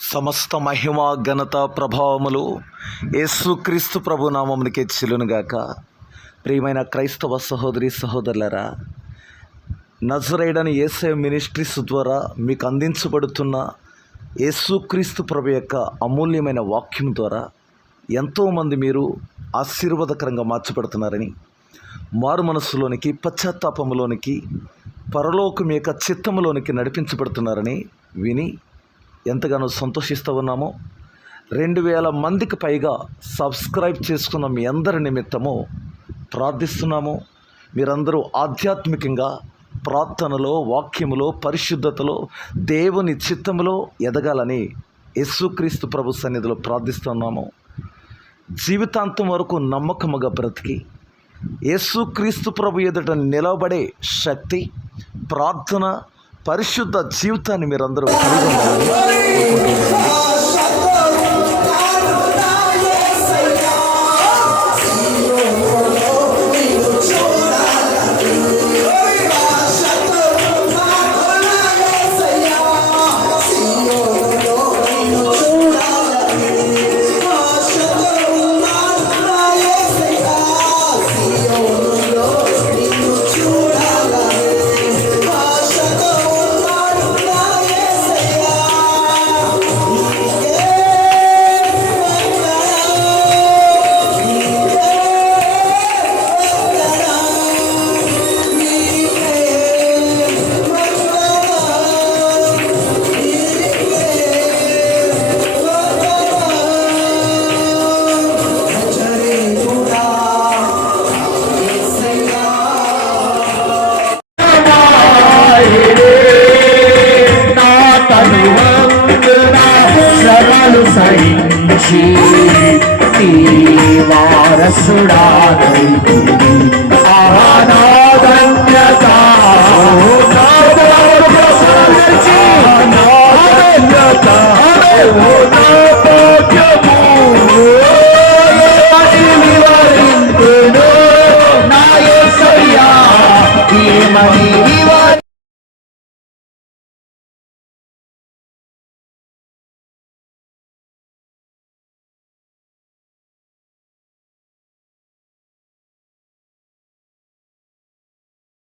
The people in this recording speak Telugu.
సమస్త మహిమ ఘనత ప్రభావములు యేసుక్రీస్తు ప్రభు నామమునికే చెల్లునుగాక. ప్రియమైన క్రైస్తవ సహోదరి సహోదరులారా, నజరేయుడైన యేసయ్య మినిస్ట్రీస్ ద్వారా మీకు అందించబడుతున్న యేసుక్రీస్తు ప్రభు యొక్క అమూల్యమైన వాక్యం ద్వారా ఎంతోమంది మీరు ఆశీర్వాదకరంగా మార్చబడుతున్నారని, మారు మనస్సులోనికి, పశ్చాత్తాపంలోనికి, పరలోకం యొక్క చిత్తములోనికి నడిపించబడుతున్నారని విని ఎంతగానో సంతోషిస్తూ ఉన్నామో. 2000 మందికి పైగా సబ్స్క్రైబ్ చేసుకున్న మీ అందరి నిమిత్తము ప్రార్థిస్తున్నాము. మీరందరూ ఆధ్యాత్మికంగా ప్రార్థనలో, వాక్యములో, పరిశుద్ధతలో, దేవుని చిత్తములో ఎదగాలని యేసుక్రీస్తు ప్రభు సన్నిధిలో ప్రార్థిస్తున్నాము. జీవితాంతం వరకు నమ్మకముగా బ్రతికి యేసుక్రీస్తు ప్రభు ఎదుట నిలబడే శక్తి, ప్రార్థన, పరిశుద్ధ జీవితాన్ని మీరందరూ కలిగి ఉండాలని కోరుకుంటున్నాను. సహించి నీ వారసుడా